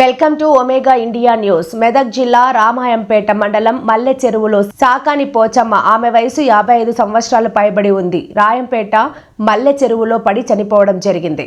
Welcome to Omega India news. Medak జిల్లా రామాయంపేట మండలం మల్లె చెరువులో సాకాని పోచమ్మ ఆమె వయసు యాభై ఐదు సంవత్సరాలు పైబడి ఉంది. రాయంపేట మల్లె చెరువులో పడి చనిపోవడం జరిగింది.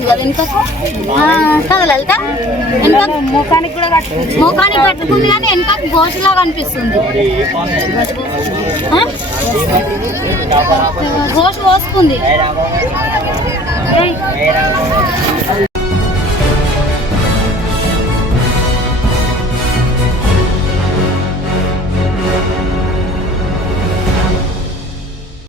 లాగా కదా వెనుక. కదా లలిత వెనుక. ముఖానికి కూడా కట్టుకుంది ముఖానికి కట్టుకుంది కానీ వెనుక గోస్ కనిపిస్తుంది. అనిపిస్తుంది గోష్ పోసుకుంది.